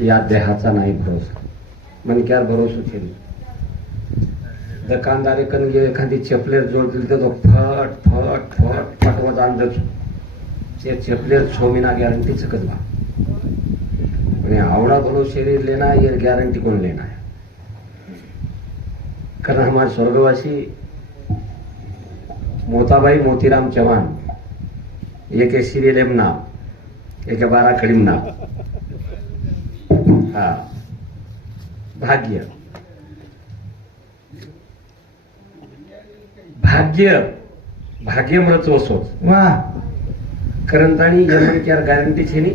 या देहाचा नाही भरोसा मनक्यार भरोसा केली दुकानदारी कन एखादी चपलेर जोड दिली तर तो फट फट फट फटवत अंदर ते चपलेर 6 महीना गॅरंटी सकत बा आणि आवड़ा बोलो शरीर लेना ये गारंटी कौन लेना है कारण हमारे स्वर्गवासी मोताबाई मोतीराम चौहान एक है सीरियल एम नाम एक है 12 खड़ीम नाम हा भाग्य भाग्य भाग्य म्हणत वसोच वा करंतानी यमनक्यार गॅरंटी छेनी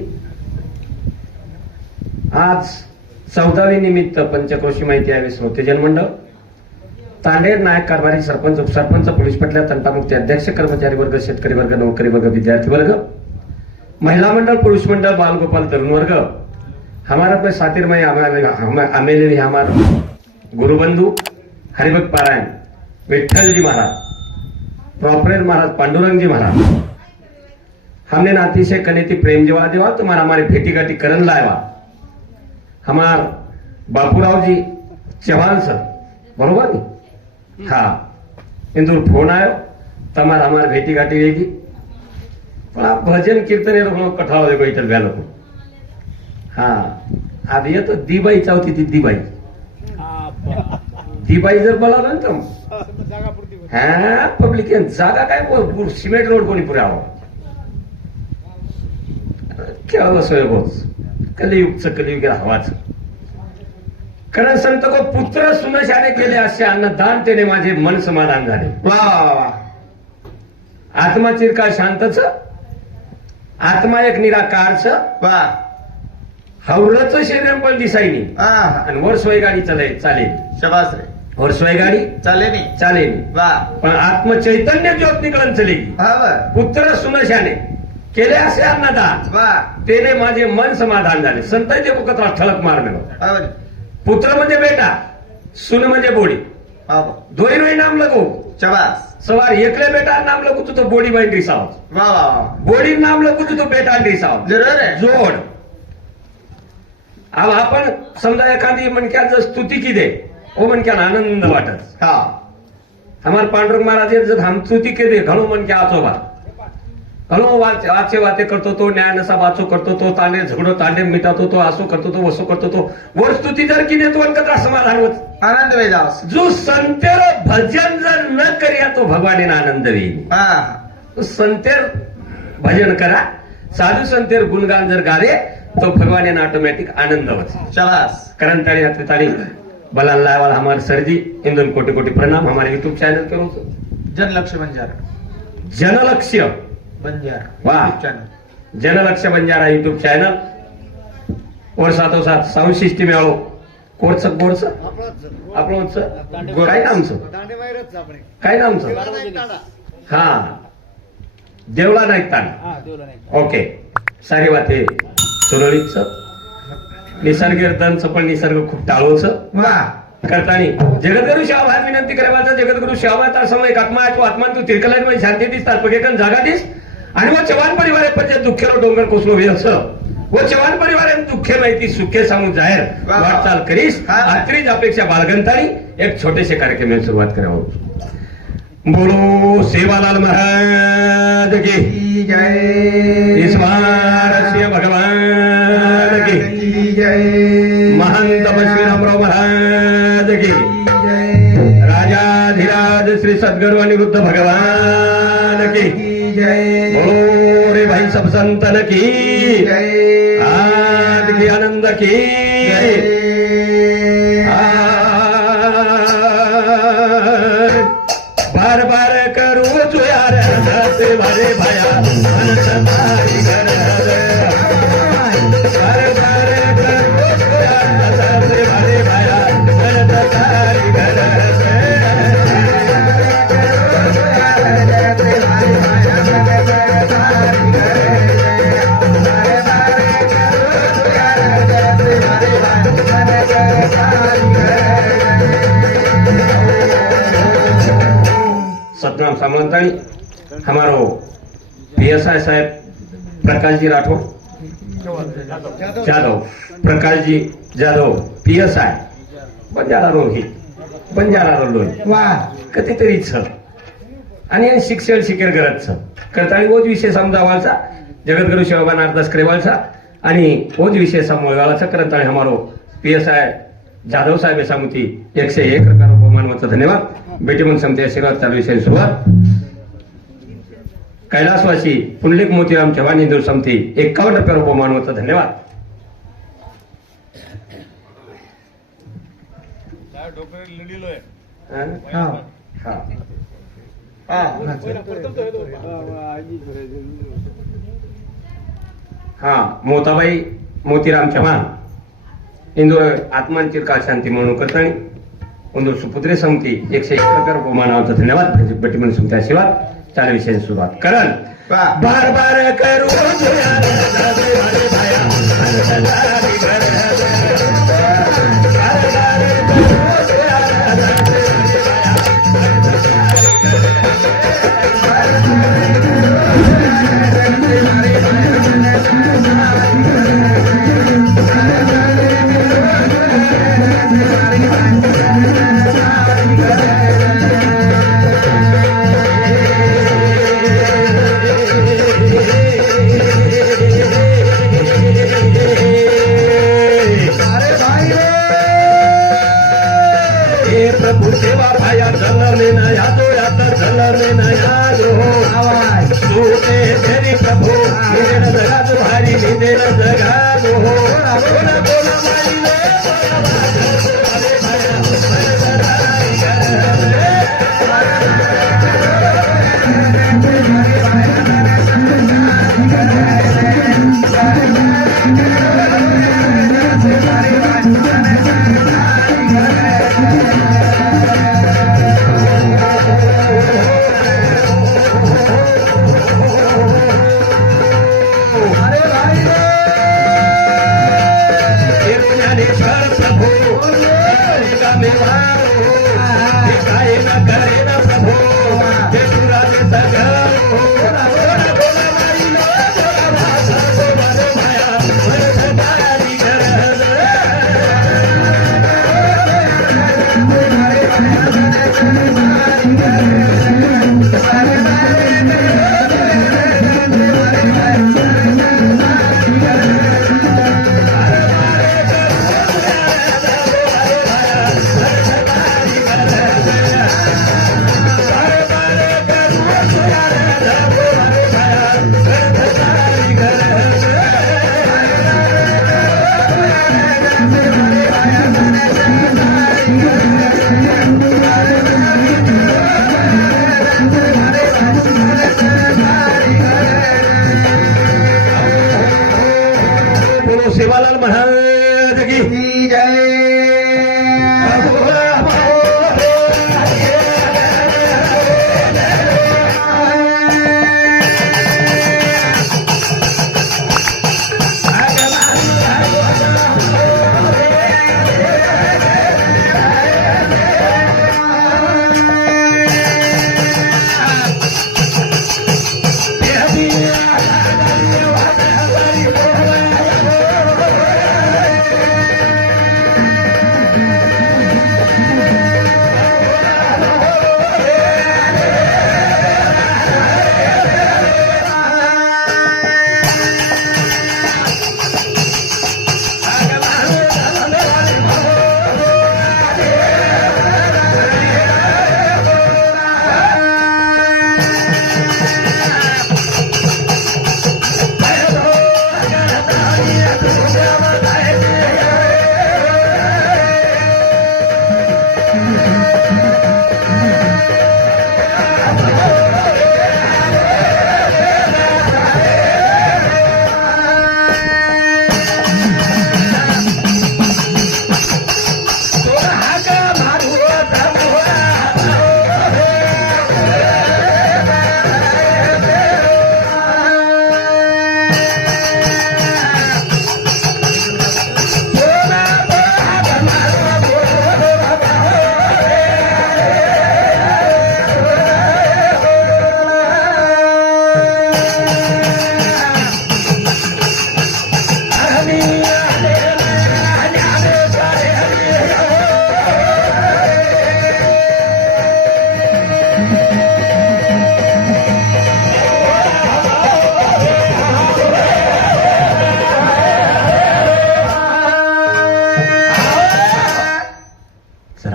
आज 14वी निमित्त पंचक्रोशी माहिती आहे श्रोते जनमंडळ तांडेर नायक कारभारी सरपंच उपसरपंच पोलीस पटल्या तंटामुक्ती अध्यक्ष कर्मचारी वर्ग शेतकरी वर्ग नौकरी वर्ग विद्यार्थी वर्ग महिला मंडल पुरुष मंडल बाल गोपाल तरुण वर्ग हमारा कोई सातिर में आमेले भी हमारा गुरुबंधु हरिभक्त पारायण विठ्ठल जी महाराज प्रोपरेर महाराज पांडुरंग जी महाराज हमने नाती से कनेती प्रेम जवा देवा तुम्हारा हमारे भेटी गाटी करण लायवा हमार बापूराव जी चौहान सर बरोबर नहीं हाँ इंदूर फोन आयो तमारा हमारे भेटी गाटी रहेगी पण आप भजन कीर्तन लोग कठाव देखो इतर व्या लोग हाँ अब ये तो दीबाई चाहती थी दीबाई दीबाई जर बोलावलं ना तुम हाँ पब्लिक जागा काय सिमेंट रोड कोणी पुरे आहो केवळ सोयबोच कलियुगचं कलियुग हवाच कारण संत को पुत्र सुनशाने केले असे अन्नदान त्याने माझे मन समाधान झाले वा वा वा आत्मा चिरकाळ शांतच आत्मा एक निराकारच वा हवळच शरीर पण दिसायनी हा आणि वर सोय गाडी चालेल शबास रे वर सोय गाडी चाले नाही चालेल वा पण आत्म चैतन्य ज्योत निकळून चलेगी हा बर पुत्र सुनशाने केले असे अन्नदान वा त्याने माझे मन समाधान झाले संत देखो कथा ठळक मारणे हा बर पुत्र म्हणजे बेटा सुन म्हणजे बोडी हा दोई रोई नाम लगो शबास सवार एकले बेटा नाम लगू तू तो बोडी बाई ड्रिसाव वा वा बोडी नाम लगू तू तो बेटा ड्रिसाव जरूर आहे जोड अब आपण समजा एखादी मनक्यात जर स्तुती की दे ओ मनक्यान आनंद वाटत हा हमार पांडुरंग महाराज जर हम स्तुती के दे घणो मनक्या आचोबा घणो वाचे वाते करतो तो न्याय नसा वाचो करतो तो तांडे झगडो तांडे मिटातो तो आसो करतो तो वसो करतो तो वर स्तुती जर की देतो कथा समाधान होत आनंद वे जास जो संतेर भजन जर न करिया तो भगवान आनंद होईल हा संतेर भजन करा साधू संतेर गुणगान जर गाले तो भगवान ऑटोमेटिक आनंद होते शबास करण ताड़ी हाथ ताड़ी बलाल लाल हमारे सर जी इंदन कोटि कोटि प्रणाम हमारे यूट्यूब चैनल करो जनलक्ष्य बंजारा जनलक्ष्य बंजारा वाह चैनल जनलक्ष्य बंजारा यूट्यूब चैनल और साथों साथ साउंड सिस्टम आहे कोर्स कोर्स आपलं काय नामचं काय नामचं हा देवला नाईक ताण ओके सारी वाते सुरळीतच निसर्गकीर्तनचं पण निसर्ग खूप टाळोचं वा करतानी जगद्गुरु शाहभार विनंती करायचा जगद्गुरु शाहभार समय आत्मा तो आत्मा तू तिरकलाय शांती दिस तात्पकेकन जागा दिस आणि व चव्हाण परिवार पण दुःखेलो डोंगर कोसलो वे असं व चव्हाण परिवार दुःखे माहिती सुखे सांगून जाहीर वाटचाल करीस आत्रीच अपेक्षा बाळगंतानी एक छोटेसे कार्यक्रम सुरुवात करावं बोलो सेवालाल महाराज की जय इस बार भगवान की जय महान तपस्वी रामराव महाराज की जय राजाधिराज श्री सद्गुरु अनिरुद्ध भगवान की जय बोलो रे भाई सब संतन की जय आद की आनंद की बार बार करू तुयार वारे भाया मन समाई घर बार बार करू तुयार वारे भाया मन समाई घर सतनाम सामंताणी हमारो पीएसआई साहेब प्रकाश जी राठौड़ जाधव प्रकाशजी जाधव PSI बंजारा रोहित बंजारा रोलोय वा कधीतरी छ आणि शिक्षण शिकेर गरज छ करताळी ओज विषय समजावालचा जगद्गुरु शिवबान अरदास करेवालचा आणि ओज विषय समोळवालाचा करताळी हमारो PSI जाधव साहेब सामुती 101 रुपया बहुमानवाचा धन्यवाद बेटी म्हणून समते आशीर्वाद चालू विषय सुरुवात कैलासवासी पुंडलिक मोतीराम चव्हाण इंदूर समती 51 रुपया बहुमानवाचा धन्यवाद हा हा हा मोताबाई मोतीराम चव्हाण इंदूर आत्मान चिरकाल शांती म्हणून करताणी इंदूर सुपुत्रे समिती 101 रुपया बहुमानाचा धन्यवाद बेटी म्हणून समते आशीर्वाद चालू विषय सुरुवात करण वा बार बार करू प्रभु सेवा भाया चलने नया तो याता चलने नया जो आवाज तूने तेरी प्रभु मेरे जगा तुम्हारी निधे जगा जो बोला बोला बोला भाई ले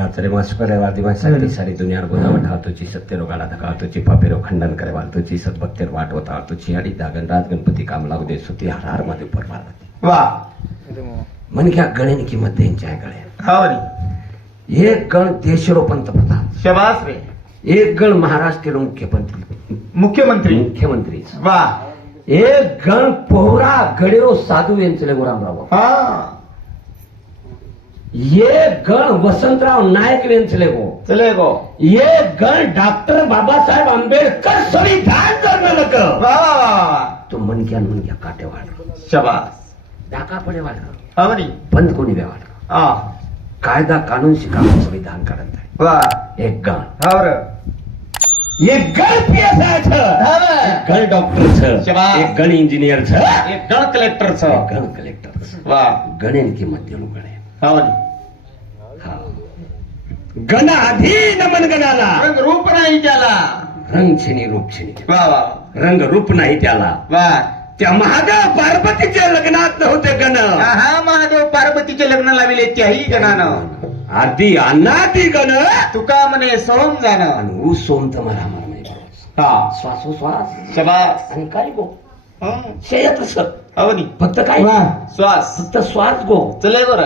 धराचरे मस्करे वादिमासाठी सारी दुनिया गोदावट हातोची सत्य रोगाला धका तुझी पापेरो खंडन करे वाल तुझी सद्भक्तेर वाट होता तुझी हडी दागन रात गणपती काम लागू दे सुती हर हर मध्ये परमार वा मन क्या गणे किंमत त्यांच्या गळे हावरी एक गण देशरो पंतप्रधान शबास रे एक गण महाराष्ट्र मुख्यमंत्री मुख्यमंत्री वा एक गण पोहरा गडेरो साधू यांचे रामराव हा ये गण वसंतराव नायक यांचे चले गो ये गण डॉक्टर बाबासाहेब आंबेडकर संविधान जन्मलं वा वा वा वा तो मनक्या काटे वाढ शबास डाका पडे वाढ हावरी बंद कोणी बे वाढ हा कायदा कानून शिकावं संविधान करत आहे वा एक गण हावर एक गण PSI गण डॉक्टर शाबास. एक गण इंजिनियर एक गण कलेक्टर गण कलेक्टर वा गणेन किंमत देणू गणे हावरी गण अधीन मन गणाला रंग रूप नाही त्याला रंग छिनी रूप छिनी वा वा रंग रूप नाही त्याला वा त्या महादेव पार्वतीच्या लग्नात नव्हते गण हा महादेव पार्वतीचे लग्न लाविले त्याही गणानं आधी अनादी गण तुका म्हणे सोम जाणं आणि ऊ सोम तर मला आम्हाला नाही बरोबर. हा श्वासोश्वास शबास आणि काय गो शेयत हावरी फक्त काय श्वास फक्त श्वास गो चले बर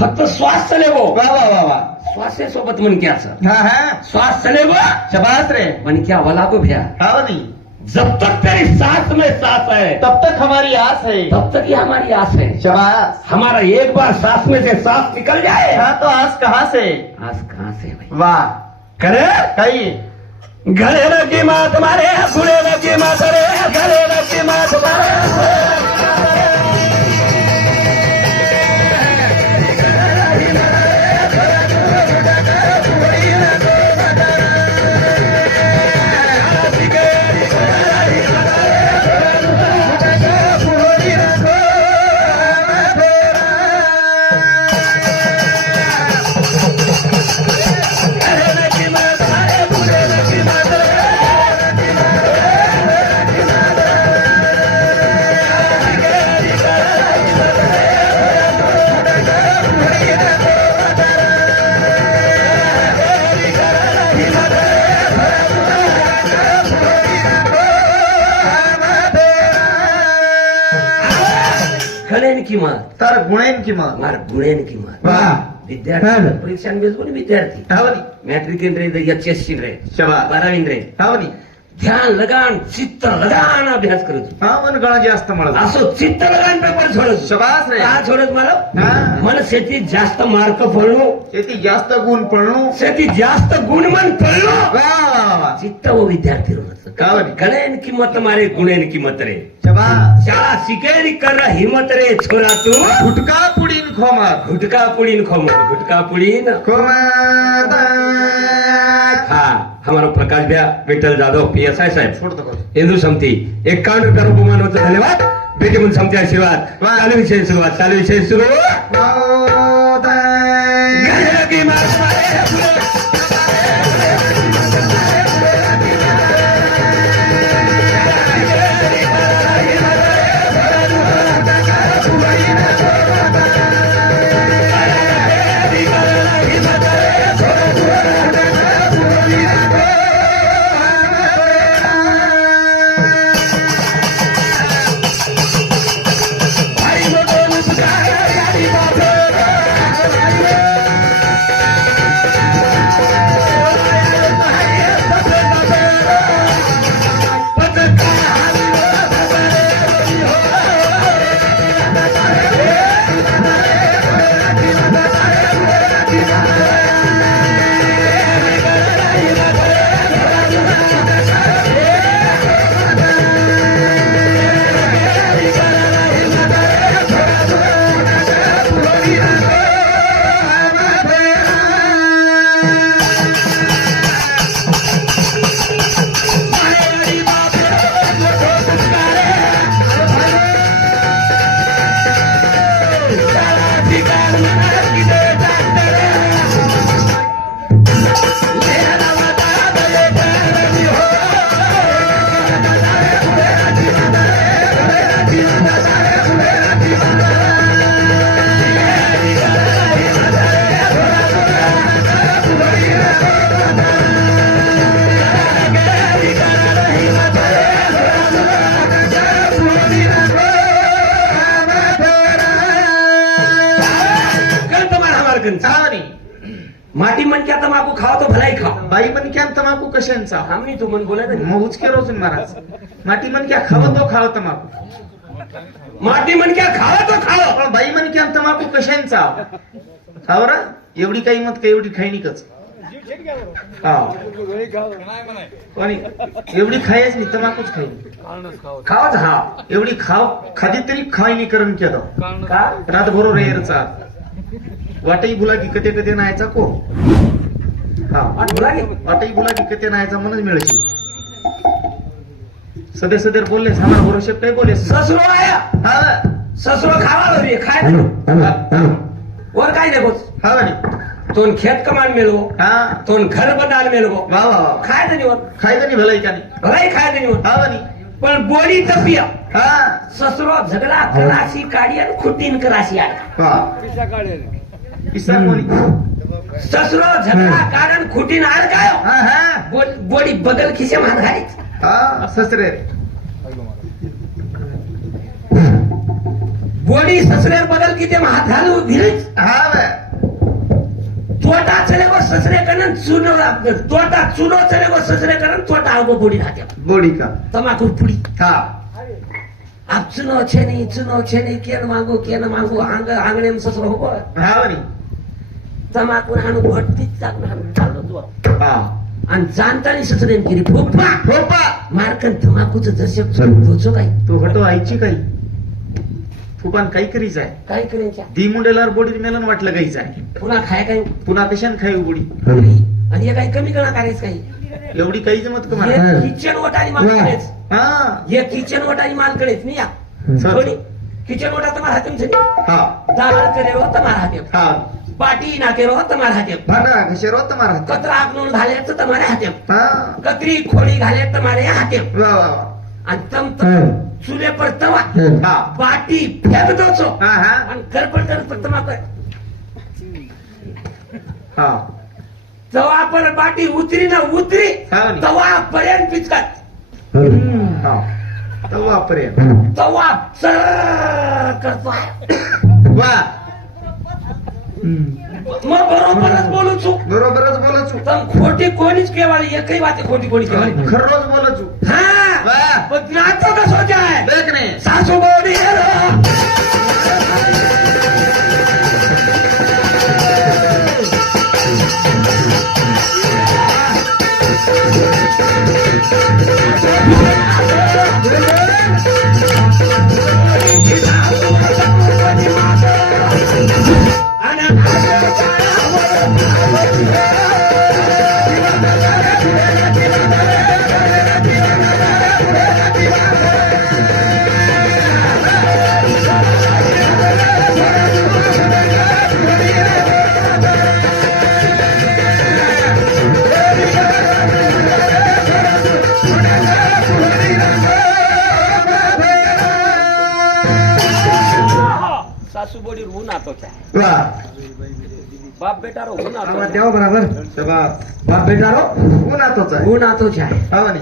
फक्त श्वास चले गो वा वा वा वा श्वासेसोबत मनक्याचं हा हा श्वास चले गो शबास रे मनक्या वला गो भ्या हावरी जब तक तेरी सांस में सांस है तब तक हमारी आस है तब तक ही हमारी आस है शबास हमारा एक बार सांस में से सांस निकल जाए हाँ तो आस कहाँ से आस कहाँ से भाई वाह करे कही गले लगी मात मारे गुड़े लगी मात रे गले लगी मात मारे गणेन किंमत तर गुणेन किंमत मार गुणेन किंमत वाह विद्यार्थी परीक्षा बेसबोल विद्यार्थी हावरी मैट्रिक रे HSC रे शबास 12वी रे हावरी ध्यान लगान चित्त लगान अभ्यास करत हा मन गण जास्त मला असो चित्त लगान पेपर छोडत शबास रे का छोडत मला हा मन शेती जास्त मार्क पडलो शेती जास्त गुण पडणू शेती जास्त गुणमन पडलो वा वा वा चित्त व विद्यार्थी कावरी. गणेन किंमत मारे गुणेन किंमत रे शबास शाळा शिकेन कर हिम्मत रे छोरा तू गुटका पुडीन खोमत घुटका पुडीन खोमत घुटका पुडीन खोमत हा हमारा प्रकाश भैया विठ्ठल जाधव PSI साहेब छोड़तो हिंदू समिती 51 रुपया रुपमान होतं धन्यवाद बेटी म्हणून समिती आशीर्वाद चालू विषय सुरुवात चालू विषय सुरू गणेन किंमत मारे तंबाखू खाओ तो भलाई खाओ. बाई मन क्या तमाकू कशांचा आम्ही तू मन बोला ना. मग उचके रोजून महाराज माटी मन क्या खावं तो खावं तमाकू माटी मन क्या खावा तो खाओ. पण बाई मन क्या तमाकू कशांचा खावर एवढी काही मत का एवढी खायनिकच हा कोणी एवढी खायच नाही तमाकूच खाई खावाच हा. एवढी खाव खादी तरी खायनी करण केलं का रात बरोबर येरचा वाटही बुला की कते कते नायचा को हा बोला की. वाटही बुला की कते नायचा म्हणून मिळची सदे सदर बोलले सामान भरोसे काय बोले ससुरो आया. हा ससुरो खावा रे खाय और काय देखोस. हा वाणी. तोन खेत कमान मिळवो. हा तोन घर बनाल मिळवो. वा वा वा खाय नाही वर. खायचं नाही भलाई का नाही भलाई खाय नाही वर. हा वाणी. पण बोली तपिया हा ससुरो झगडा कराशी काढी आणि खुटीन कराशी आला. वा पिसा कोणी ससुरो झगडा काढून खुटीन आड काय हो? हा हा बोडी बदल खिसे मान घालीच. हा ससरे बोडी ससरे बदल किती हात घालू भिरीच. हा वा तोटा चले गो ससरे करण चुनो तोटा चुनो चले गो ससरे करण तोटा आगो बोडी खाते बोडी का तमाकू पुडी. हा आप चुनो छे नहीं केन मांगो आंगणे में ससरो हो. हा वाणी. तमाकू हाणू भट्टीच चाकून हाणू चाललो तू. हा आणि जाणतानी ससरे केली फोपा होपा मारकन तमाकूचं जसे पोचो काय तो हटो आईची काही फुपान काही करीच आहे काय करायच्या दी मुंडेलावर बोडी मेलन वाटलं गाईच आहे पुन्हा खाय काय पुन्हा कशान खाई बोडी आणि हे काही कमी करणं करायचं काही. एवढी काहीच मत का हे मला किचन वटारी मालकडेच. हा हे किचन वटारी मालकडेच नाही या थोडी किचन वटा તમારા હાથમાં છે. हा દાળ કરેલો તમારા હાથે. हा પાટી નાખેલો તમારા હાથે. भांडा घशेरो तुम्हाला કતરા આકનું ઘાલે તો તમારા હાથે. हा કતરી ખોળી ઘાલે તમારે હાથે. वा वा वा. आणि ચૂલે પર તવા हा પાટી ફેંક દો છો हा हा आणि करपट તમાકુ हा तवा पर बाटी उतरी ना उतरी हा. तवा पर्यंत पिचकात. हा तवा पर्यंत तवा चर करतो वा मग बरोबरच बोलू छू. बरोबरच बोलत पण खोटी कोणीच केवाळी एकही वाते खोटी कोणी केवाळी खररोज बोलत हा वा पण नातो कसो जाय देख ने सासू बोडी सासू बोडी ऊन आतो क्या वा बाप बेटा रो ऊन आतो आवाज द्यावा बराबर शाबास बाप बेटा रो ऊन आतोच आहे ऊन आतो क्या हा वाणी.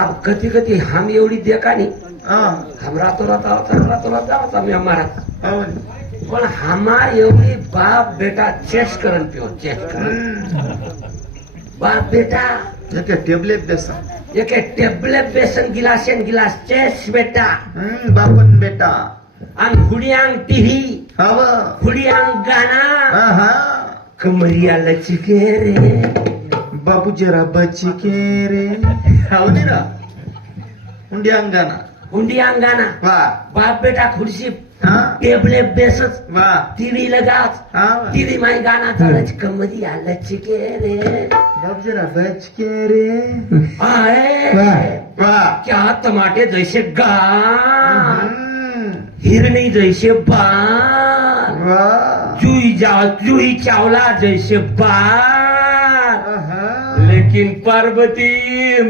आप कती कती हम एवढी देखा नहीं हा हम रातो राता मी हमारा हा वाणी. पण हमार एवढी बाप बेटा चेस करन पिओ चेस करन बाप बेटा एके टेबलेट बेसा एक टेबले बेसन गिलास चेस बेटा बापन बेटा आणि हुडियांग टीव्ही हा वा हुडियांग गाना हा हा कमरिया लचके रे बाबू जरा बची के रे हावनी रा उंडी अंगाना हुडियांग गाना वा बाप बेटा खुर्सी हा टेबले बेसच वा टीव्ही लगाच हा टीव्ही माई गाना चालच कमरिया लचके रे बाबू जरा बच के रे आए वा क्या टमाटे जैसे गान हिरणी जैसे बाल वा जूही चावला जैसे बाल लेकिन पार्वती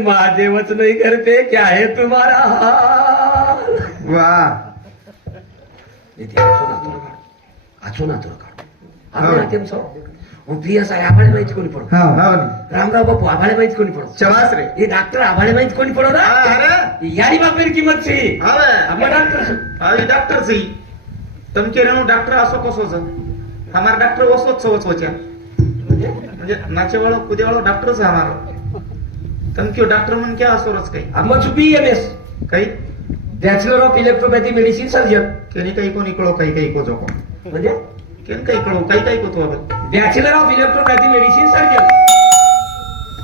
महादेवच नहीं करते क्या है तुम्हारा हाल वा आचो ना तुला काढ आपण तेम सो હું પીએસઆઈ આભાળે માહિતી કોની પડો हा हा રામરાવ બાપુ આભાળે માહિતી કોની પડો ચવાસ રે એ ડાક્ટર આભાળે માહિતી કોની પડો ના અરે યારી બાપેર કિંમત છે હવે આપણે ડાક્ટર આવી ડॉक्टर સહી તમ કે રેણુ ડॉक्टर असो कसो छ हमार डॉक्टर वसोच सवच वच्या म्हणजे नाचे वाळो कुदे वाळो डॉक्टरच हमारा तम क्यों डॉक्टर मन क्या असोरच काही मग BMS काही bachelor of electropathy medicine surgeon केनी काही कोणी कळो काही काही को जोको म्हणजे केन काही कळो काही काही को तो अबे bachelor of electropathy medicine surgeon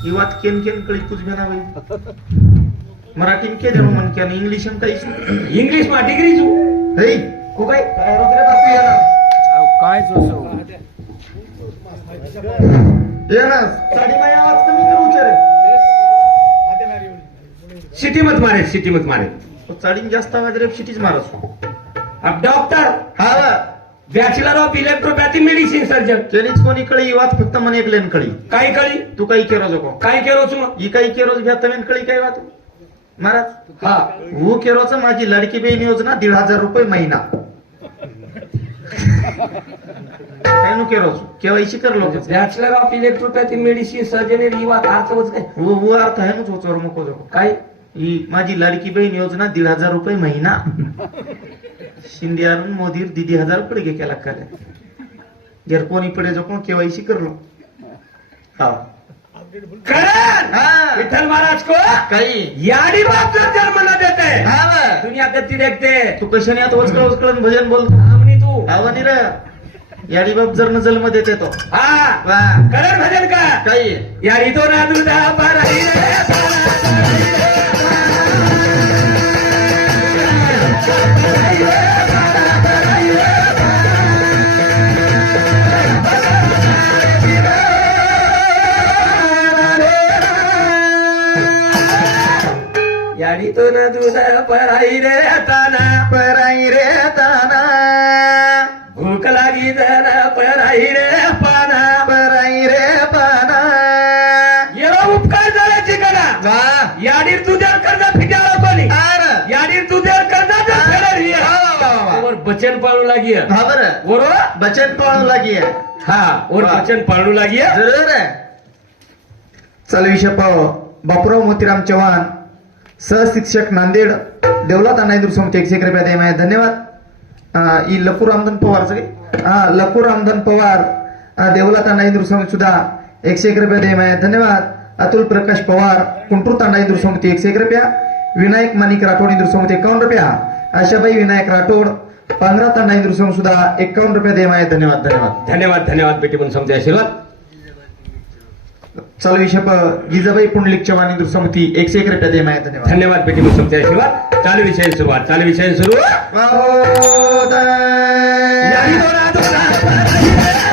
ही बात केन केन कळी कुछ भेना भाई मराठी में क्या देनो मन क्या इंग्लिश में काही सु इंग्लिश मा डिग्री छु हे को काय काय रोज रे बापू याला काय जोसो ये ना साडी माय आवाज कमी करू रे सिटी मत मारे तो साडी जास्त आवाज रे सिटीज मारस अब डॉक्टर हा bachelor of electropathy medicine surgeon केनीच कोणी कळी ही बात फक्त मन एकलेन कळी काय कळी तू काही केरो जोको काय केलो छु ही काही केरोज घ्या तमेन कळी काय बात महाराज हा वो केरोच माझी लाडकी बहीण योजना 1,500 रुपये महिना काय नु केरोज केवायसी कर लोक bachelor of electropathy medicine surgeon ही बात अर्थ होत काय वो अर्थ आहे ना चोर मको जोको काय ही माझी लाडकी बहीण योजना 1,500 रुपये महिना शिंदे आणून मोदीर 1,000 पडे गे केला करे जर कोणी पडे जो कोण केवायसी करलो हा करण हा. विठ्ठल महाराज को काही याडी बाप जर जन्म न देते हा बा. दुनिया गती देखते तू कशाने आता वचकळ भजन बोल हमनी तू आवनी रे याडी बाप जर न जन्म देते तो हा वा करण भजन का काही याडी तो ना दुधा पर ही रे याडी तो ना दुधा पराई रे ताना पराई रे ताना भूक लागी जना पराई रे पाना पराई रे पाना येवा उपकार झाल्याची करा वा याडीर तुझ्या कर्ज फिटाळा कोणी आर याडीर तुझ्या कर्जाचा फेडर ही वा वा वा और बचन पाळू लागी हा बर बरोबर बचत पाळू लागी हा और वा. बचन पाळू लागी जरूर चल विषय पाव बापूराव मोतीराम चव्हाण सहशिक्षक नांदेड देवला तानाईदूर समिती 101 रुपया दे माय धन्यवाद ई लकूर रामधन पवार सगळे लकूर रामधन पवार देवला तानाईदूर समिती सुद्धा 101 रुपया दे माय धन्यवाद अतुल प्रकाश पवार कुंटूर तानाईदूर समिती 101 रुपया विनायक माणिक राठोड इंदूर समिती 51 रुपया आशाबाई विनायक राठोड पांगरा तानाईदूर समिती सुद्धा 51 रुपया दे माय धन्यवाद धन्यवाद धन्यवाद धन्यवाद बेटी म्हणून समजे आशीर्वाद चालू विषय जिजाबाई पुंडलिक चव्हाण इंदूर समिती 101 रुपया दे माय धन्यवाद धन्यवाद बेटी म्हणून समजे आशीर्वाद चालू विषय सुरुवात चालू विषय सुरू याडी तो ना दुधा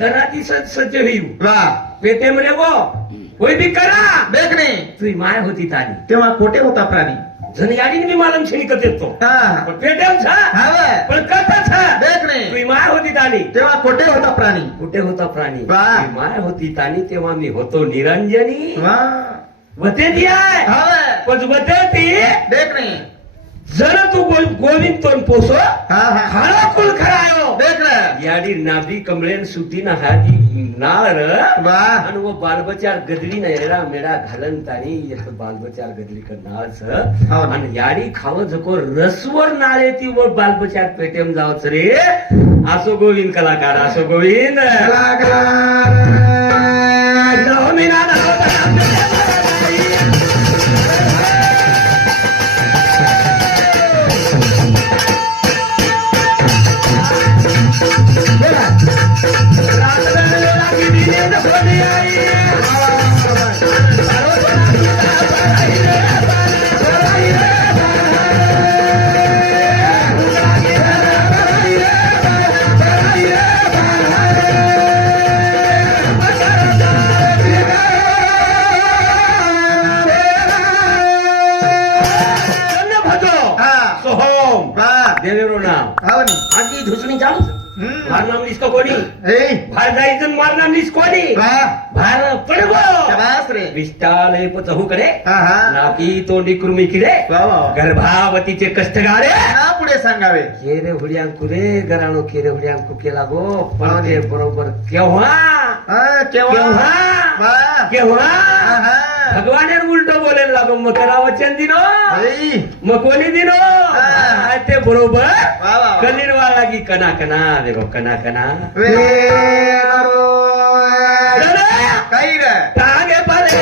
कराती सज्ज होई वा पेटे म्हणे गो होय बी करा देख नाही तुझी माय होती तानी तेव्हा कोठे होता प्राणी जण याडीने मी मला शिणकत येतो हा पण पेटेव छा हा बा. पण कथा छा देख नाही तुझी माय होती तानी तेव्हा कोठे होता प्राणी कुठे होता प्राणी वा. तुझी माय होती तानी तेव्हा मी होतो निरंजनी वा वते ती आहे हा बा. पण वते ती देख नाही जर तू गोविंद तोंड पोसो हा हा खाळो कुल खरायो देख ना याडी नाभी कमळेन सुटी ना हादी नाळ वा आणि वो बालबचार गदरी ना एरा मेडा घालन तानी येत बालबचार गदरी का नाळच हो ना. आणि याडी खाव जको रसवर नाळे ती वर बालबचार पेटेम जावच रे असो गोविंद कलाकार असो गोविंद कलाकार नवमीना नवदा मारनाम लिस का कोणी ए बाहेर जायचं मारनाम लिस कोणी वा बाहेर पडगो शाबास रे विष्टाले पचहू करे हा हा नाकी तोंडी कुर्मी किडे वा वा गर्भावतीचे कष्टगारे हा पुढे सांगावे केरे हुड्यांकू रे गराणो केरे हुड्यांकू केला गो पण ते बरोबर केव्हा हा केव्हा वा केव्हा हा हा भगवान उलट बोलायला लागो मग करा वचन दिनो ए मग कोणी दिनो हा. ते बरोबर वा वा कलिरवा लागी कना कना देखो कना कना वेरो काही रे टांगे परे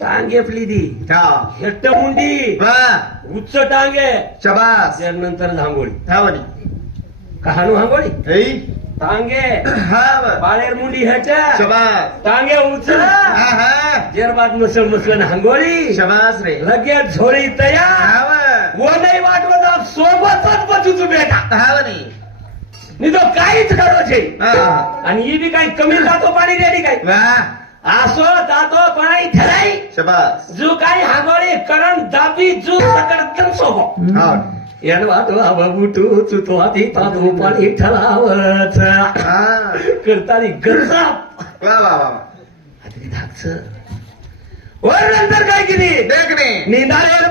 टांगे फलिदी हा हेट्ट मुंडी वा उच्च टांगे शाबास त्यानंतर धांगोळी हा वडी कहाणू हांगोळी ए टांगे हा वा बाळेर मुंडी ह्याच्या शाबास टांगे उच्च हा हा जेरबाद मसल मसल हांगोळी शाबास रे लगेच झोळी तयार हा वा वो नाही वाटवत सोबतच बचूच बेटा हा वडी मी तो काहीच करो छे हा आणि ही बी काही कमी जातो पाणी रेडी काय वा आसो जातो पाणी ठराई शाबास जो काही हागोळी करण दाबी जू सकड सोबो हा एडवा तो आबुटू चुतो आधी तातो पाणी ठरावच हा करतानी गरजा वा वा वा आधी धाकच वर नंतर काय केली देखणे निंदाळेर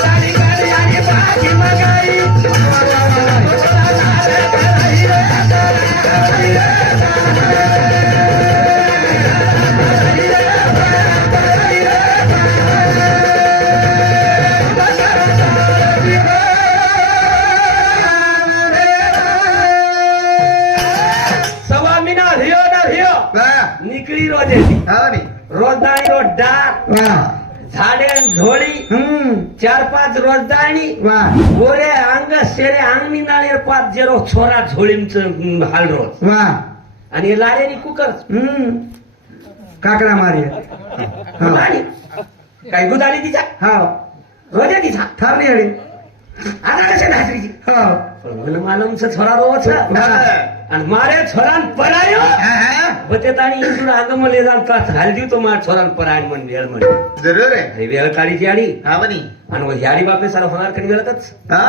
गाडी गाडी आणि बाजी मगाई सवा मिना रियो ना रियो वा निकळी रोजे हा वडी रोजदारी रोज डाक वा झाडे झोळी 4-5 रोजदारी वा गोरे अंग शेरे अंगणी नाळे 5 जेरो छोरा झोळींच हाल रोज वा आणि लाड्यानी कुकर काकडा मारी गुदाडी काय गुदाडी तिचा हा रोजे तिचा थांबली अडी आता कशा नाचरीची हो पण मालमचं छोरा रोज आणि मारे छोरान परायो बतेतानी इंदूर आगमले जाणतात घालदी तो मार छोरान परायण म्हण वेळ म्हण जरूर आहे हे वेळ काढीची आडी हा बनी आणि याडी बापे सारा होणार कधी वेळातच हा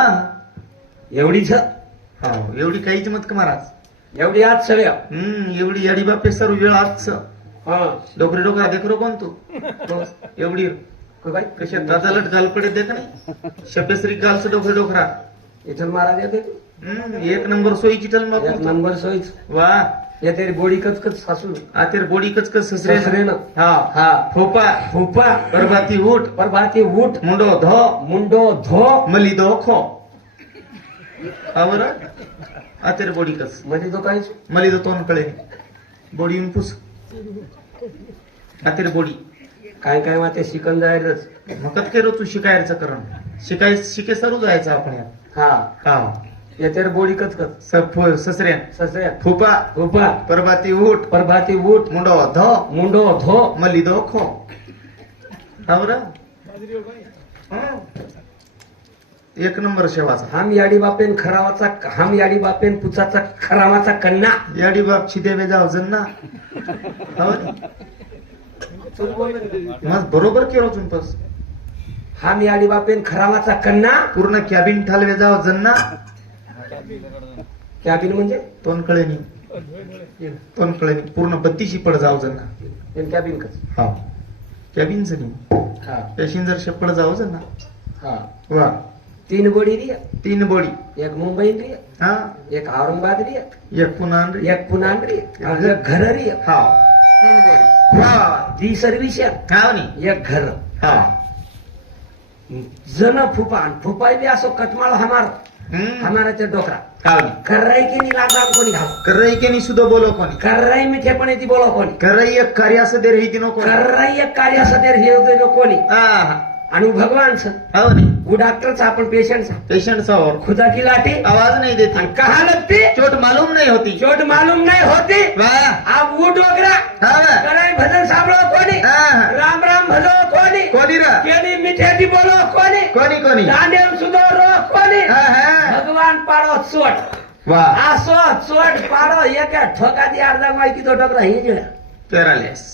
एवढीच हो एवढी काहीच मत का महाराज एवढी आज सगळ्या एवढी याडी बापे सर्व वेळ आज हा डोकरे डोकरा देखरो कोण तू एवढी काय कशा दादालट गाल पडे देख नाही शपेसरी गालच डोकरे डोकरा इथून महाराज येते एक नंबर सोयीची टल एक नंबर सोयीच वा या तेरी बोडी कचकच सासू आतेर बोडी कचकच ससरे ससरेनं. हा हा फोपा फुपा परबाती उठ परभाती उठ मुंडो धो मुंडो धो मली दो खो आवर आतेर बोडी कस म्हणजे तो काहीच मली दो तोंड कळे बोडी येऊन पुस आतेर बोडी काय काय माते शिकन जायरच मकत केलो तू शिकायचं करण शिके सरू जायचं आपण यात. हा हा या तेर बोडी कचकच ससऱ्या ससऱ्या फुपा फुपा परबाती उठ परभाती उठ मुंडो धो मुंडो धो मली दो खो आवर एक नंबर शेवाचा हम याडी बापेन खरावाचा हम याडी बापेन पुचाचा खरावाचा कन्ना याडी बाप छिदेवे जाव जन्ना मग बरोबर केलो चुंपस हम याडी बापेन खरावाचा कन्ना पूर्ण कॅबिन ठालवे जाव जन्ना कॅबिन म्हणजे तोंडकळेनी पूर्ण बत्तीशी पड जाव जन्ना कॅबिन कच हा कॅबिनच नाही हा पॅसेंजर शेपड जाव जन्ना हा वा 3 बोडी रिया 3 बोडी एक मुंबई रिया हा एक औरंगाबाद रिया एक पुन्हा एक पुणे रिया आणि एक घर रिया हा 3 बोडी हा दी सर्व्हिस हा नी एक घर हा जन फुपा फुपाई बी असो कटमाळ हमार हमारा ते डोकरा हावनी कर्राई की नी लांब राम कोणी घाल करई के नी सुद्धा बोलो कोणी कर्राई मिठे पण ती बोला कोणी करई एक कार्य असं दे रही की नको कर्राई एक कार्य असं ते हे कोणी आणि भगवान सा हावनी वो डॉक्टर सा अपन पेशेंट सा पेशेंट सा और खुदा की लाठी आवाज नहीं देती आणि कहा लगती चोट मालूम नहीं होती चोट मालूम नहीं होती वाह आप वो डोकरा हाँ कराई भजन सांभळो कोणी हाँ. राम राम भजो कोणी कोणी रा केली मिठेती बोलो कोणी कोणी कोणी दांडेल सुधारो कोणी हाँ, हाँ. भगवान पाडो चोट वाह आसो चोट पाडो एक ठोका दी अर्धा माहिती तो डोकरा हे जे पेरालेस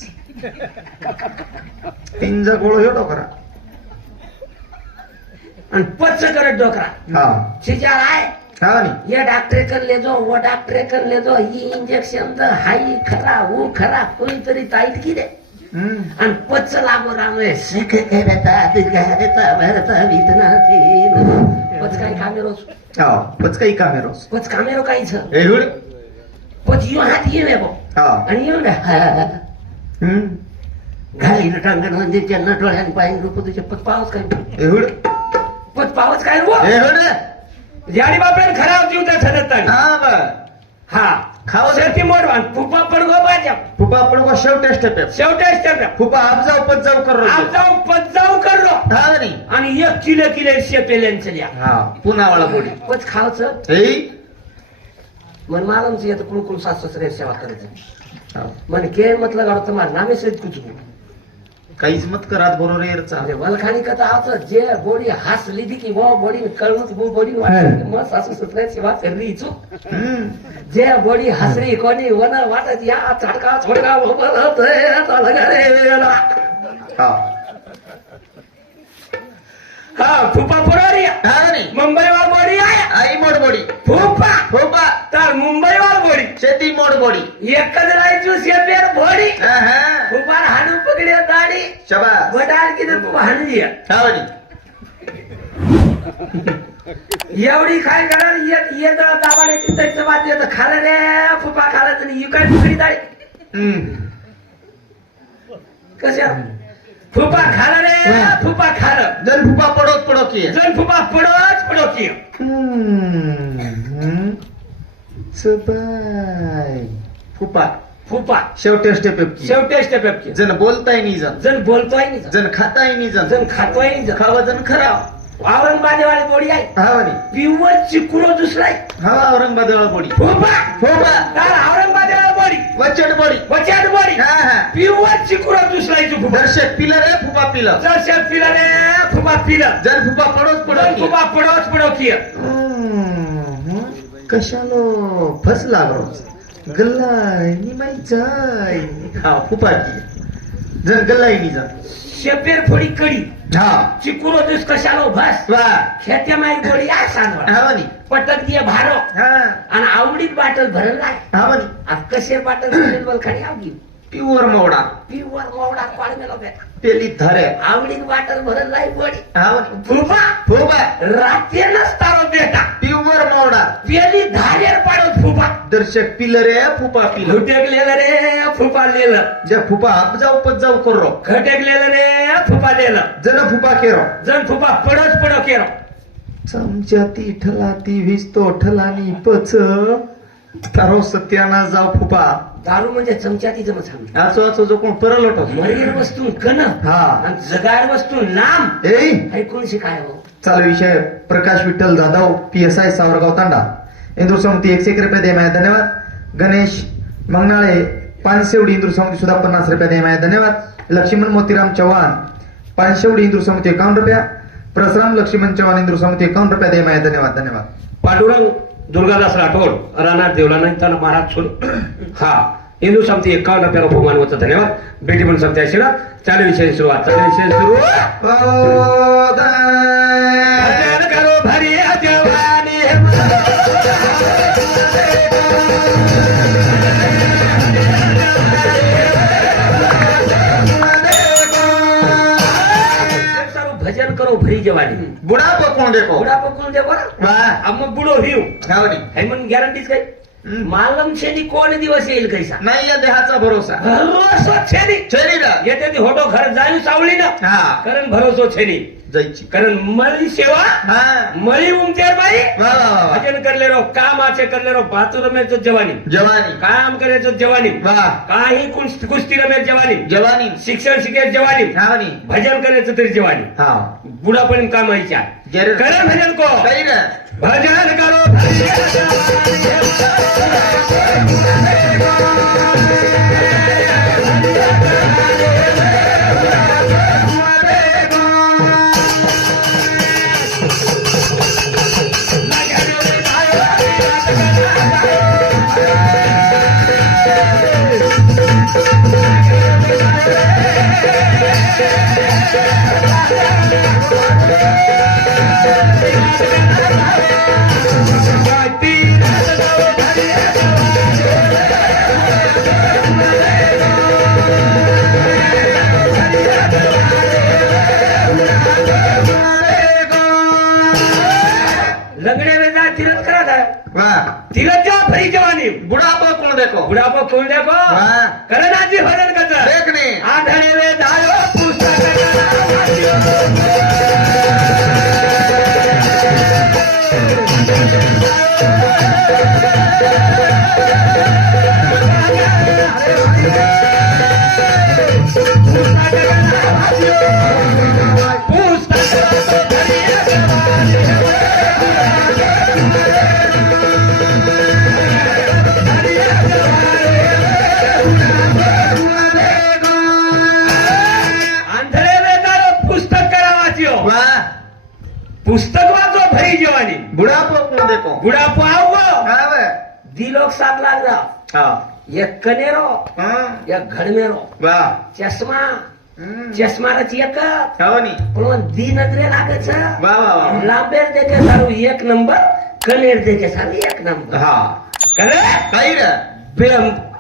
पिंजा गोळो ह्यो डोकरा आणि पच्च करत डोकरा हा चिचार आहे हावनी ये डॉक्टर कर ले जो वो डॉक्टर कर ले जो ही इंजेक्शन द हाई खरा वो खरा कोणीतरी ताईट की दे आणि पच्च लागो रामय शिक करता दिगारता भरता वितना तीन पच काय कामेरो हा पच काही काम आहे रोज पच कामेरो काहीच एहुड पच यो हात ये बो हा आणि यो घाली टांगण म्हणजे त्यांना डोळ्यान पाहिजे रूप तुझे पच पावच काय एहुड पच पावच काय रो एहुड याडी बापरे खराब जीव त्या ठरत हा बर हा खाओ शेती मोडवान फुपा पडगो बाजा फुपा आपण को शेवटे स्टेप आहे शेवटेच त्या फुपा आप जाऊ पच जाऊ कर आप जाऊ पच जाऊ करलो हावनी आणि एक किलो किलो शेपेल्यांचं लिया हा पुन्हा वाला बोडी पच खावचं हे मन मालूमचं येतं कुळकुळ सासरे सेवा करायचं मन के मतलब गाडो तुम्हाला नामे सहित कुछ काहीच मत करात बरोबर येरचा म्हणजे वलखाणी कथा आवचं जे बोडी हास लिधी की वो बोडी कळून वो बोडी मग सासू ससरे सेवा करली चूक जे बोडी हसरी कोणी वन वाटत या चडका छोडका बोलत हा हा फुपा बरोबर या हावनी मुंबईवर बोडी आया आई मोड बोडी फुपा फुपा तर मुंबईवर बोडी शेती मोड बोडी एकच राहायचो शेपेर बोडी हा फुपार हाडू पकडे दाडी शबास बटाल किती तू हाणली हावनी एवढी काय करा येत दाबाने तिथं बात येत खालं रे फुपा खाला तरी ही काय पकडी दाडी कशा फुपा खालं रे फुपा खालं जन फुपा पडो की जण फुपा पडो की सबाय फुपा फुपा शेवटे स्टेप शेवटे स्टेप जन बोलताय नाही जन जण बोलतोय नाही जन खाताय नाही जन जण खातोय नाही खावा जन खरा औरंगाबादेवाली बोडी आहे हावनी पिवळ चिकुरो दुसराय हा औरंगाबाद बोडी फुपा फुपा तर औरंगाबादेवाला बोडी वचट बोडी वचाड बोडी हा पिवळ चिकुरो दुसराय फुपा दर्शक पिलं रे फुपा पिलं जर पिला रे फुपा पिला जन फुपा पडोच जण पडो फुपा पडो की कशालो फस लागलो गल्लाय निमायचाय हा फुपा की जन गल्लाय नि जन शेपेर फोडी कडी हा चिकुरो दुस कशालो भस वा खेत्या माई बोडी आ सांगवा हावनी पटक दिए भारो हा आणि आवडीत बाटल भरल नाही हावनी आज कशे बाटल भरल बल खाली आवडी प्युअर मोडा पिवर मोडा पाड मेलो बेटा पेली धरे आवडीत बाटल भरल नाही बोडी हावनी फुपा फुपा रात्री नसतारो बेटा प्युअर मोडा पेली धारेर पाडो फुपा दर्शक पिलं रे फुपा पिलं घुटेकलेलं रे फुपा लेलं जे फुपा आप जाऊ पच जाऊ करो घटेकलेलं रे फुपा लेलं जन फुपा केरो जण फुपा पडो केरो चमच्या ती ठला ती विस्तो ठलानी पच तारो सत्याना जाऊ फुपा दारू म्हणजे चमच्याती जम सांग आचो जो कोण परलोटो मरीर वस्तू कन हा आणि जगार वस्तू नाम ए ऐकून शिकाय हो चालू विषय प्रकाश विठ्ठल जाधव PSI सावरगाव तांडा इंदूर समिती 101 रुपये दे माया धन्यवाद गणेश मंगनाळे पानसेवडी इंदूर समिती सुद्धा 50 रुपये दे माया धन्यवाद लक्ष्मण मोतीराम चव्हाण पानसेवडी इंदूर समिती 51 रुपया परशुराम लक्ष्मण चव्हाण इंदूर समिती 51 रुपये दे माया धन्यवाद पांडुरंग दुर्गादास राठोड राणा देवला नाही त्याला महाराज सोड हा हिंदू समिती 51 रुपयाला बहुमान होतं धन्यवाद बेटी पण समिती आशीर्वाद चालू विषय सुरुवात करो भरी जवानी भजन करो भरी जवानी बुढा पकडून देखो बुडा पकडून दे बरं वाह मग बुडो हिव हावनी हे म्हणून गॅरंटीच काय मालम छेनी कोण दिवस येईल कैसा नाही या देहाचा भरोसा भरोसो छेनी शरीर येते ती होटो घर जाईल सावली ना हा कारण भरोसो छेनी जायची कारण मळी सेवा हा मळी उमतेर बाई वा वा वा वा. भजन करले रो काम आचे करले रो भातू रमेच जवानी जवानी काम करायचं जवानी वा काही कुस्ती रमेच जवानी जवानी शिक्षण शिकायचं जवानी धावणी भजन करायचं तरी जवानी हा बुढापणी कामायच्या जरूर. करण भजन को शरीर भजन करो लंगड़े में जा तीरथ करा था वा तीरथ जा भरी जवानी बुढ़ापा कौन देखो बुढ़ापा कौन देखो हाँ। करणाजी भजन करता देखने आधळे वे धायो पुस्तक वा पुस्तक वाचो भरी जवानी बुढ़ापा कौन देखो बुढ़ापो आओ हाँ वे दिलोक 7 लाख रहा हाँ एक कनेरो हाँ एक घडमेरो वा चष्मा चष्मा रची एक हवनी पण दी नजरे लागच वा वा वा लांबेर देखे सारू 1 नंबर कनेर देखे सारू 1 नंबर हाँ करे काही रे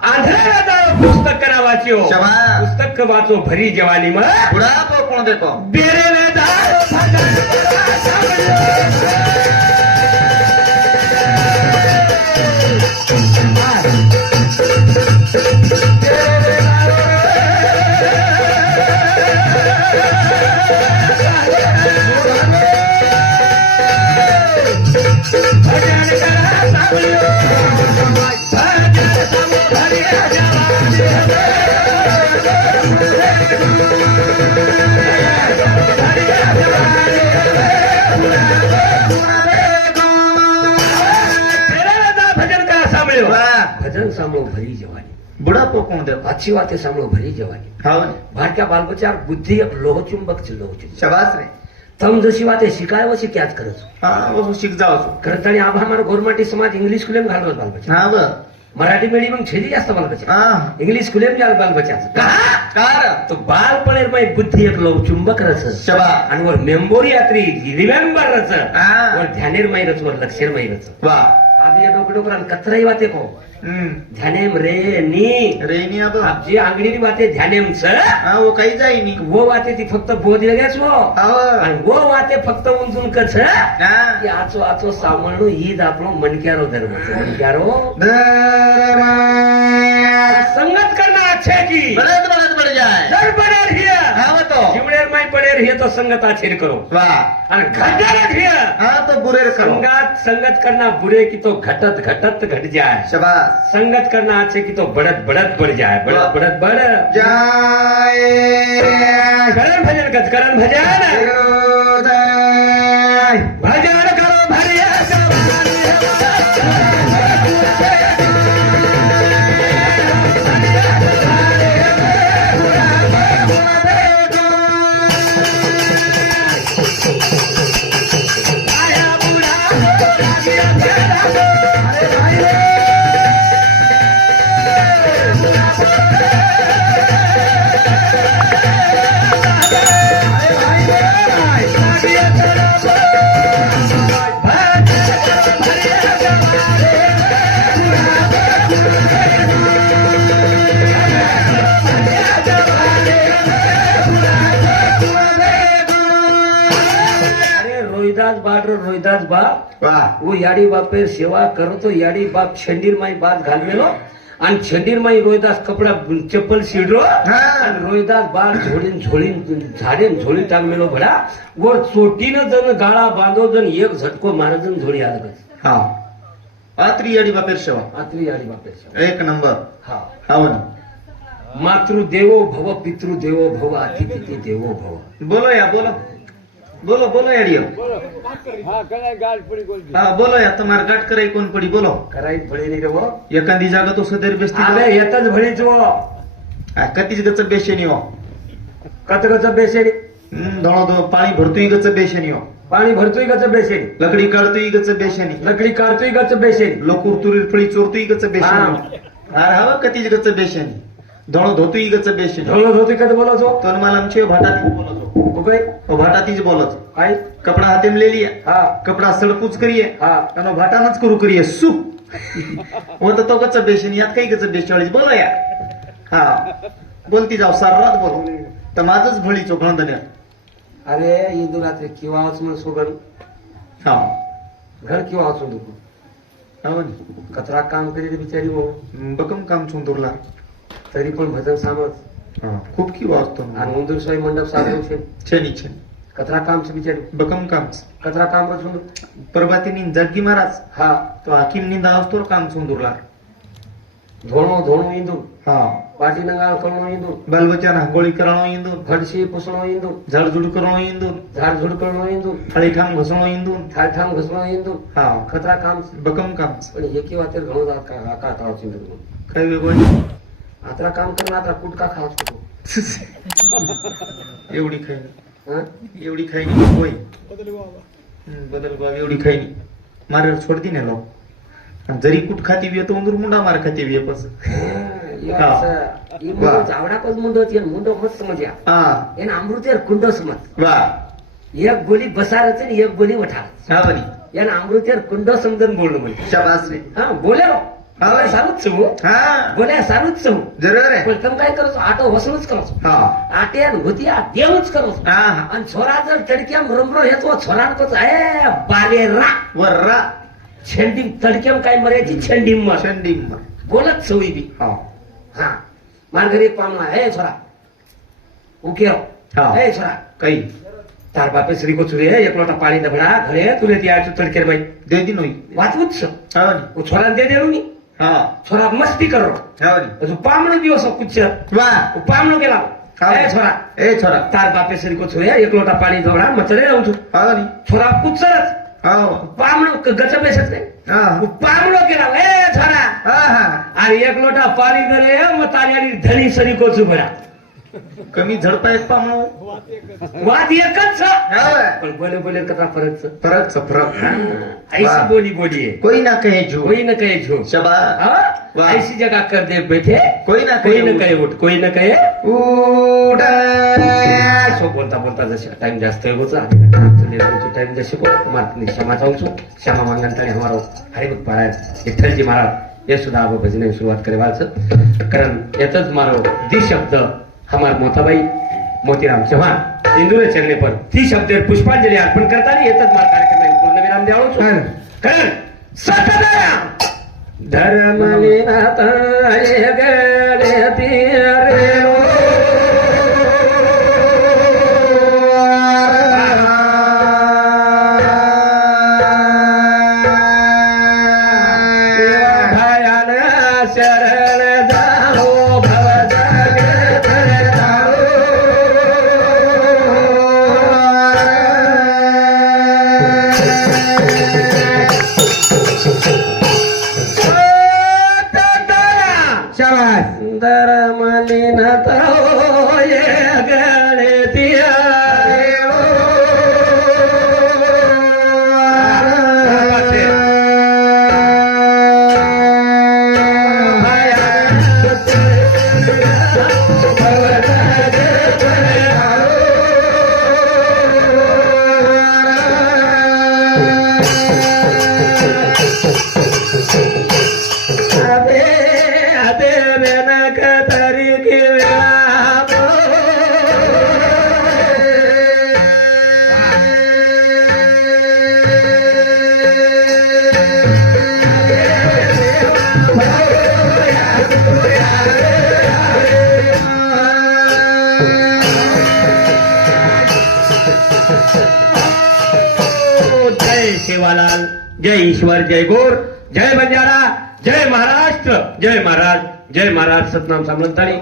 आंधळ्याला जाओ पुस्तक करा वाच्यो शाबास. पुस्तक वाचो भरी जवानी मग बुढ़ापा कौन देखो बेरे में दारो भजन करा सावलियो भजन समो भरी भजन करा सावलियो वाह. भजन सामो भरी जवानी बुढ़ापा कौन देखो अच्छी बातें सामो भरी जवानी हवनी भारतीय बालबच्चा बुद्धी एक लोहचुंबक છે लोहचुंबक शाबास रे તમ જશી વાતે શીખાયો છે ક્યાં જ કરો છો हाँ वो शिक जाओ छो કરતાણી આભા અમારો ગોરમાટી સમાજ इंग्लिश स्कूल में घालवत बालबच्चा हाँ व मराठी मीडियम छेदी जास्त बालबच्चा हाँ इंग्लिश स्कूल में जाल बालबच्चा का कार तो बालपणेर मध्ये बुद्धी एक लोहचुंबक रच शाबास आणि वर मेमोरी यात्री रिमेंबर रच हाँ वर ध्यानेर मै रच वर लक्षेर मै रच वाह आधी ये डोक डोकरान कतराई वाते को ध्यानेम रे नी रेनी अब आप जे आंगडीनी वाते ध्यानेम छ हाँ वो काही जाई नहीं वो वाते ती फक्त बोध वेगळ्याच वो हाँ आणि वो वाते फक्त उंचून कच हाँ की आचो आचो सावळणो ईद आपलो मनक्यारो धर्म मनक्यारो संगत करना अच्छे की बढ़ जाए जर पडेर हिय हाँ वो तो जीवनेर माई पडेर हिय तो संगत आछेर करो वाह आणि घटार हिय हाँ तो बुरे करो संगत करना बुरे की तो घटत घटत घट जाए शाबास संगत करना अच्छे की तो बढ़त बढ़त बढ़ जाए बढ़त बढ़त बढ़ जाए करण भजन कत करण भजन भजन करो भरिया रोहिदास बाप रोहिदास बाप वा वो याडी बापेर सेवा करतो याडी बाप छंडीर माई बात घालवेलो आणि छंडीर माई रोहिदास कपडा चप्पल शिडलो आणि रोहिदास बाप झाडीन झोळी टांगलेलो भडा वर चोटीनं जण गाळा बांधो जण एक झटको मारजन झोळी आलं हा आत्री याडी बापेर सेवा आत्री याडी बापेर सेवा एक नंबर हा हा म्हणे. मातृदेवो भव पितृदेवो भव अतिथी देवो भव बोलो या बोलो बोलो बोलो याडियो हा बोलो या तुम्हार गाठ कराई कोण पडी बोलो कराई भळी नाही रे वो एखादी जागा तो सदैर बेस्ती आले येतच भळीच वो कतीच गच बेशेनी हो कचकच बेसेडी धोळो धो पाणी भरतोय गच बेशेनी हो पाणी भरतोय गच बेसेडी लकडी काढतोय गच बेशेनी लकडी काढतोय गच बेसेडी लोकूर तुरीर फळी चोरतोय गच बेशेनी अरे हवा कतीच गच बेशेनी धोळो धोतोय गच बेशेनी ढोल होती कधी बोलायचो तो मला आमचे भाटातीच बोलतो उगय भाटातीच बोलत काय कपडा हातेम लेली हा कपडा सडकूच करिये हा आणि भाटानच करू करिये सु होत तो गच बेशेनी यात काही गच बेचाळीस बोला या हा बोलती जाऊ सर्रात बोल तर माझच भळी चोखण धन्य अरे इंदू रात्री किंवा म्हणून सोगड हा घर किंवा वाचून दुखू हा म्हणे. कचरा काम करी बिचारी हो बकम काम चुंदूरला तरी पण भजन सामत खूप की वाचतो आणि उंदूरशाही मंडप साधू शे छेनी छेनी कचरा कामच बिचारी बकम काम कचरा काम रचून परबातीनी जडगी महाराज हा तो हाकीम निंदा असतो काम चुंदूरला धोणो धोणो इंदू हा पाटी नंगाळ करणो इंदू बालबच्चा गोळी करणो इंदून फडशी पुसणो इंदू झाडझुड करणो इंदून झाडझुड करणो इंदू थाळी ठाम घसणो इंदून ठाम घसणो इंदू हा कचरा काम बकम काम पण हे किंवा ते घणो का खाव चिंतू काय वेगळं आता काम करणं आता कुटका खाव होतो एवढी खाईनी हा एवढी खाईनी होय बदल बाब एवढी खाईनी मारे सोडती नाही लाव आणि जरी कुठ खाती बी येतो उंदूर मुंडा मार खाती बी येपस आवडा कस मुंड मस्त मजा हा એને અમૃતેર કુંડો સમજ वा એક ગોલી બસાર છે ને એક ગોલી વઠાર हा बरी એને અમૃતેર કુંડો સમજન બોલணும் મને शाबास रे હા બોલેલો હા બોલે ભાઈ. સારું જ છું હું. हा બોલે સારું જ છું હું. जरूर आहे પણ તમે કઈ કરો છો આટો વસૂલ જ કરો છો हा આટે ને ભૂતિયા દેવું જ કરો છો हा हा અને છોરા જર તડક્યામ રમરો હેતો છોરા કહો છો એ બારે રા वर्रा છેંડીમ તડક્યામ કાઈ મરે છે છેંડીમ માં शंडिंग બોલ જ છું ઈ બી हा હા માર ઘરે એક પામણા હે છોરા ઉકેરો હા. હે છોરા काही તાર બાપે શ્રી કો છુરે એક લોટા પાણી દબડા ઘરે તુલે ત્યાં તડકેર ભાઈ दे दी नोई વાતવું જ છે हा बरी હું છોરાને દે દેલું ની हा છોરા મસ્તી કરો हा बरी હજુ પામણો દિવસો કુછ वा પામણો કેલા હા. હે છોરા ए छोरा તાર બાપે શ્રી કો છુરે એક લોટા પાણી દબડા મચડે રહું છું हा बरी છોરા કુછરત हा પામણો ગચ બેસત ને हा પામણો કેલા એ છોરા हा हा અરે એક લોટા પાણી દરે મતારિયાની ધણી સરી કો છું ભરા कमी झडपा एक पामणो વાત એક જ છે हा बा. પણ બોલે બોલે કथा ફરક છે फरक च फरक ऐसी वाह. बोली बोली है कोई ना कहे जो कोई न कहे झूठ शबा हाँ? वाह. ऐसी जगह कर दे बैठे कोई ना कोई कहे न कहे उठ कोई न कहे उडा सो बोलता बोलता जसे टाइम जास्त होतो टाइम जसे मार्ग क्षमा चाहूँ क्षमा मागण्यानंतर हमारा हरिभक्त पारायण विठ्ठलजी महाराज ये सुद्धा आप भजने सुरुवात करे वाच कारण यातच मारो दी शब्द हमार मोताबाई मोतीराम चव्हाण इंदुरे चरणे पर ती शब्द पुष्पांजली अर्पण करताना येतच मार कार्यक्रम पूर्ण विराम द्यावं कारण सतदया धर्म निनाता गळे रे शरण जाओ भव सुंदर मलिनत ये गणतिया सेवालाल, जय ईश्वर, जय गोर, जय बंजारा, जय महाराष्ट्र, जय महाराज, जय महाराज. सतनाम सामंताणी,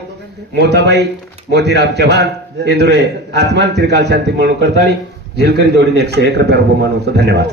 मोताबाई, मोतीराम चव्हाण, इंदुरे आत्मान त्रिकाल शांती म्हणून करतानी झिलकरी जोडीने 101 रुपये बहुमान होतं. धन्यवाद.